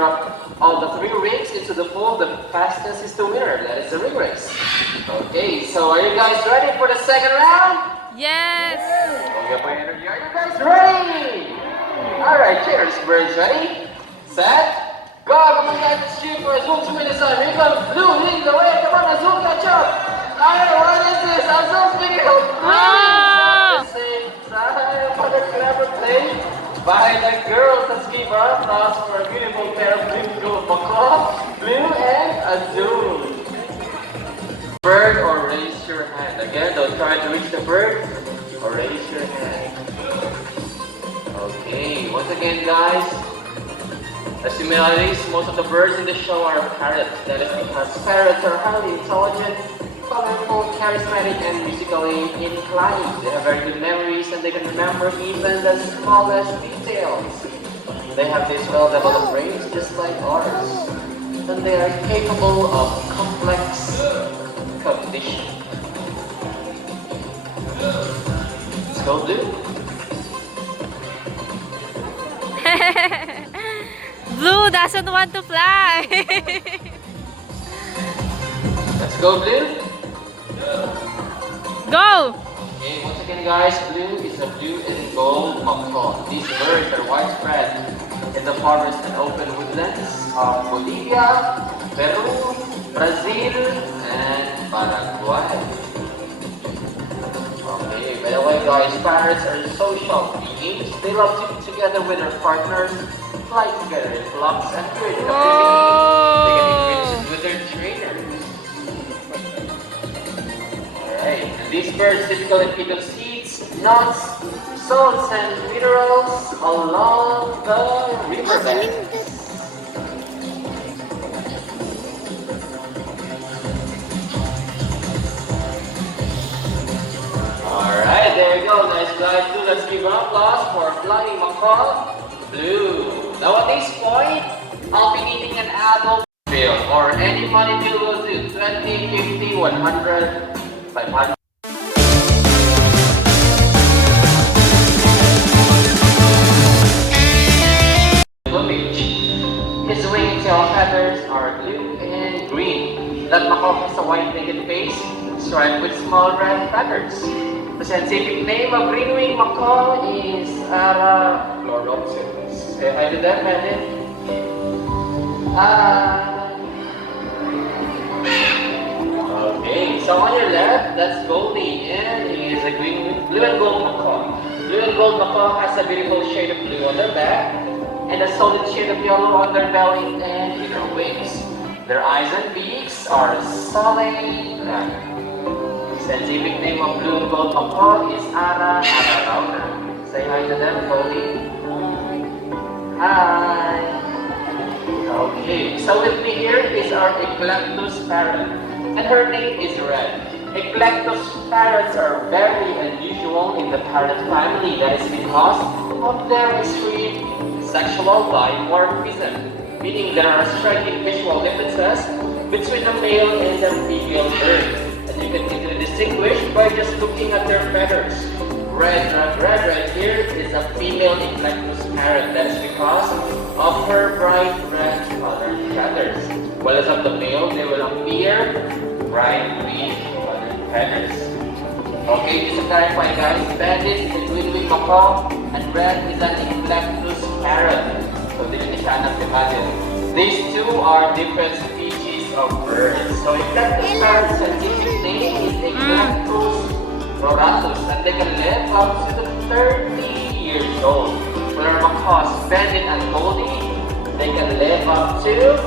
drop all the 3 rings into the pool. The fastest is the winner. That is the ring race. Okay, so are you guys ready for the second round? Yes! Okay, my energy. Are you guys ready? Alright, cheers. Birds ready? Set? Go! Come on guys, let's shoot for Azul to win the sun. Here comes Blue leading the way. Come on, Azul, catch up! Alright, what is this? Azul's picking up Blue! At the same time, what a clever play by the girls. Let's give our applause for a beautiful pair of blue macaw, Blue and Azul. Bird or raise your hand. Again, don't try to reach the bird or raise your hand. Okay, once again guys, as you may notice, most of the birds in the show are parrots. That is because parrots are highly intelligent, colorful, charismatic, and musically inclined. They have very good memories and they can remember even the smallest details. They have these well-developed brains just like ours. And they are capable of complex cognition. Let's go Blue. Blue doesn't want to fly. Let's go Blue. Go! Okay, once again guys, Blue is a blue and gold macaw. These birds are widespread in the forest and open woodlands of Bolivia, Peru, Brazil, and Paraguay. Okay, by the way guys, parrots are social beings. They love to be together with their partners, fly together in flocks, and create an activity. They can enrich with their trainers. Alright, and these birds typically feed on seeds, nuts, salts, and minerals along the riverbed. Alright, there you go. Nice guys. Blue, let's give an applause for flying macaw, Blue. Now at this point, I'll be needing an adult bill or any money bill will do. 20, 50, 100, 500. His wing-tail feathers are blue and green. That macaw has a white-naked face striped with small red feathers. The scientific name of green-winged macaw is Raptors. Say hi to them, man. Okay, so on your left, that's Goldie, and he is a blue and gold macaw. Blue and gold macaw has a beautiful shade of blue on their back, and a solid shade of yellow on their belly and inner wings. Their eyes and beaks are solid black. Scientific name of blue and gold macaw is Ara Ararauna. Say hi to them, Goldie. Hi. Okay, so with me here is our Eclectus parrot, and her name is Red. Eclectus parrots are very unusual in the parrot family. That is because of their extreme sexual dimorphism, meaning there are striking visual differences between the male and the female bird. And you can easily distinguish by just looking at their feathers. Red right here is a female Eclectus parrot. That is because of her bright red colored feathers. Whereas of the male, they will appear bright green colored feathers. Okay, just to clarify guys, Bandit is a green-winged macaw and Red is an Eclectus parrot. So this is imagine. These two are different species of birds. So Eclectus parrot's scientific name is Eclectus roratus, and they can live up to 30 years old. For our macaws, Bandit and Goldie, they can live up to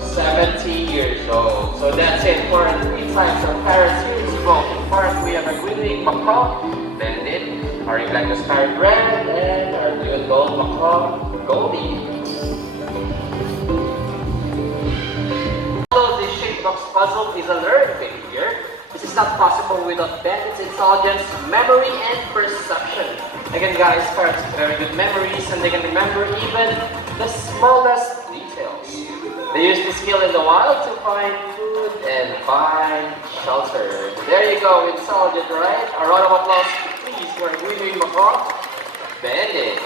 70 years old. So that's it for our 3 types of parrots here in Cebu. In parrot, we have a green-winged macaw, Bandit, our Eclectus parrot Red, and our blue and gold macaw, Goldie. Although this shape box puzzle is a learned behavior, this is not possible without Bandit's intelligence, memory, and perception. Again guys, parrots have very good memories and they can remember even the smallest details. They use this skill in the wild to find food and find shelter. There you go, intelligent, right? A round of applause please for green-winged macaw, Bandit.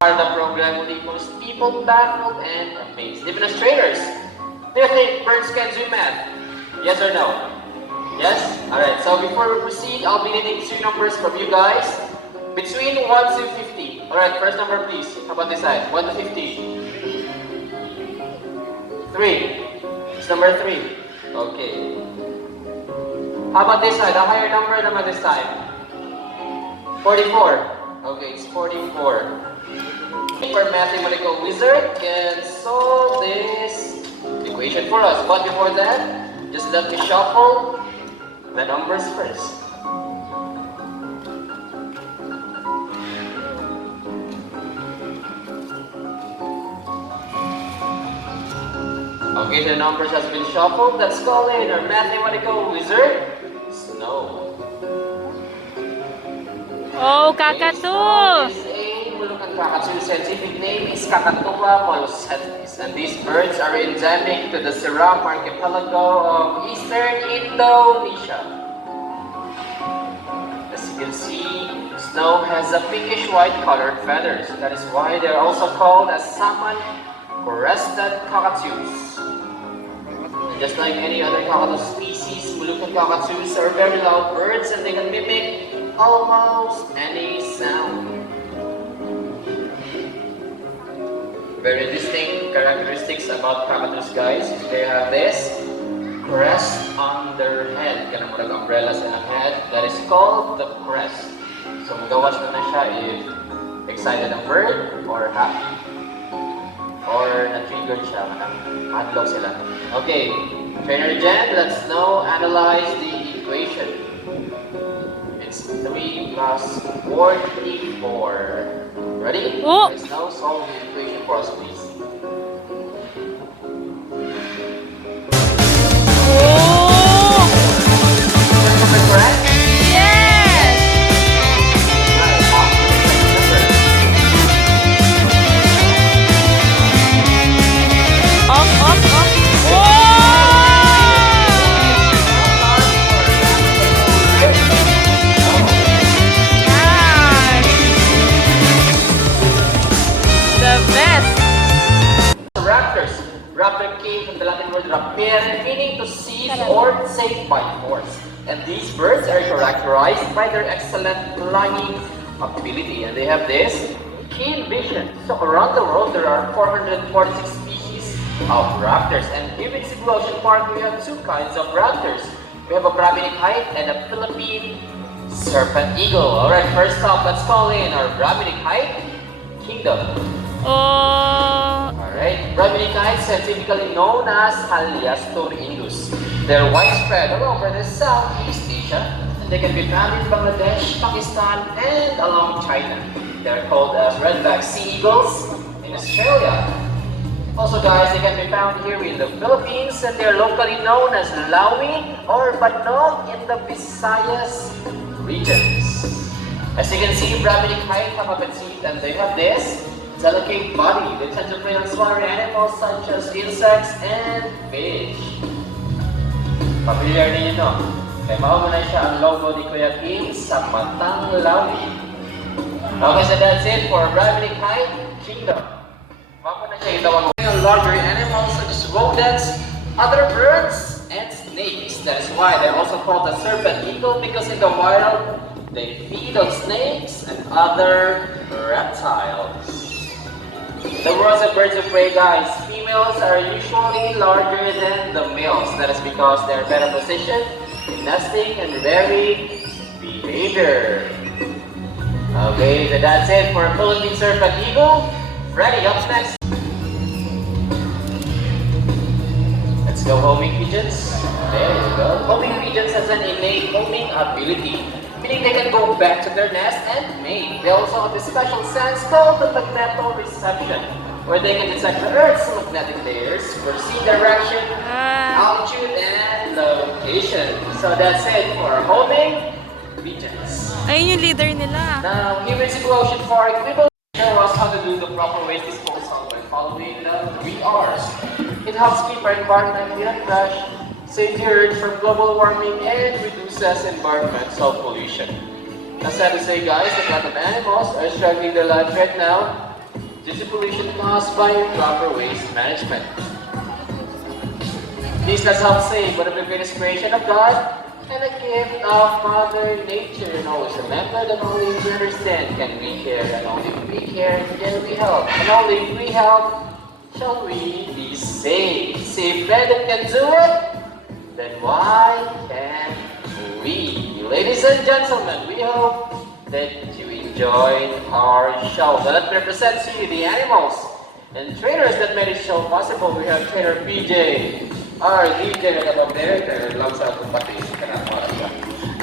Part of the program will leave most people baffled and amazed. Demonstrators, do you think birds can do math? Yes or no? Yes? Alright, so before we proceed, I'll be needing two numbers from you guys. Between 1 to 50. Alright, first number please. How about this side? 1 to 50. 3. It's number 3. Okay. How about this side? A higher number naman this time. 44. Okay, it's 44. Our mathematical wizard can solve this equation for us. But before that, just let me shuffle the numbers first. Okay, the numbers has been shuffled. Let's call in our mathematical wizard, Snow. Oh, kakatu! Kakatu's scientific name is Kakatuwa moloscetis, and these birds are endemic to the Seram archipelago of eastern Indonesia. As you can see, Snow has a pinkish white colored feathers. That is why they are also called as salmon-crested cockatoos. Just like any other cockatoo species, Moluccan cockatoos are very loud birds and they can mimic almost any sound. Very distinct characteristics about cockatoos, guys. They have this crest on their head. Ganun mo umbrella sa head. That is called the crest. So mag-watch na siya if excited ang bird or happy or na-triggered siya. Madlog sila. Okay, Trainer Jen, let's now analyze the equation. It's 3 plus 44. Ready? Oh. Let's now solve the equation for us, please. Oh! Am I correct? Yes! Right, Up, up, up! Oh! The best! Raptors. Raptor came from the Latin word rapere, meaning to seize or take by force. And these birds are characterized by their excellent flying ability. And they have this keen vision. So around the world, there are 446 species of raptors. And here in Cebu Ocean Park, we have two kinds of raptors. We have a Brahminic height and a Philippine Serpent Eagle. Alright, first up, let's call in our Brahminic height kingdom. Oh! Alright, Brahminic heights scientifically known as Haliastur indus. They're widespread all over the Southeast Asia, and they can be found in Bangladesh, Pakistan, and along China. They're called as redback sea eagles in Australia. Also guys, they can be found here in the Philippines, and they're locally known as Lawi or Banog in the Visayas regions. As you can see, Brahminic height have a petite, and they have this delicate body. They tend to prey on smaller animals such as insects and fish. Familiar ninyo, no? Kaya mauna siya ang logo ni Kuya Kim sa Matang Lawi. Okay, so that's it for Brahminic height kingdom. Mauna siya itawag ng larger animals such as rodents, other birds, and snakes. That is why they're also called the Serpent Eagle, because in the wild, they feed on snakes and other reptiles. The world's of birds of prey, guys. Females are usually larger than the males. That is because they're better positioned in nesting and varied behavior. Okay, so that's it for Philippine Serpent Eagle. Ready, up next. Let's go homing pigeons. There you go. Homing pigeons has an innate homing ability, meaning they can go back to their nest and mate. They also have a special sense called the magnetoreception, where they can detect the Earth's magnetic layers, foresee direction, altitude, and location. So that's it for homing pigeons. Ayun yung leader nila. Now, here in Cebu Ocean Park, we will show us how to do the proper waste disposal by following the 3 R's. It helps keep our environment clean and fresh, saves the Earth from global warming, and reduces environmental pollution. As sad to say, guys, a lot of animals are struggling their lives right now This is pollution caused by improper waste management. This does help save one of the greatest creation of God and a gift of Mother Nature. And always remember that only if we understand can we care, and only if we care can we help. And only if we help shall we be saved. See, if Brandon can do it, then why can't we? Ladies and gentlemen, we hope that you enjoyed our show. That represents you, the animals and trainers that made this show possible. We have Trainer PJ, our DJ na above there. Trainer lang sa akong pati.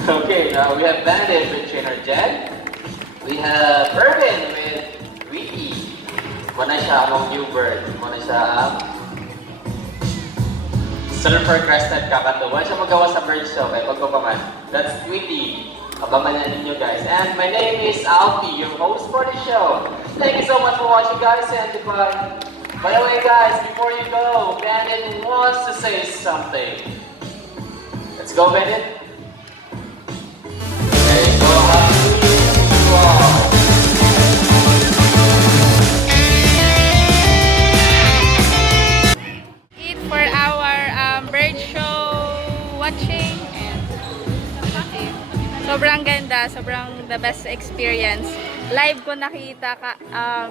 Okay, now we have Bandit with Trainer Jen. We have Irvin with Ricky. Muna siya among new bird. Muna siya ang Silver Crested Kakatu. Wala siya magawa sa bird show. Kaya pag pa man. That's Tweety. Abangan na ninyo guys. And my name is Alfie, your host for the show. Thank you so much for watching guys and goodbye. By the way guys, before you go, Bandit wants to say something. Let's go Bandit. Okay, so happy to all. Eat for our bird show watching. Sobrang ganda, sobrang the best experience. Live ko nakita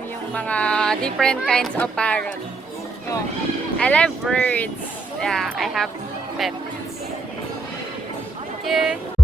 yung mga different kinds of parrots. Oh, I love birds. Yeah, I have pets. Okay.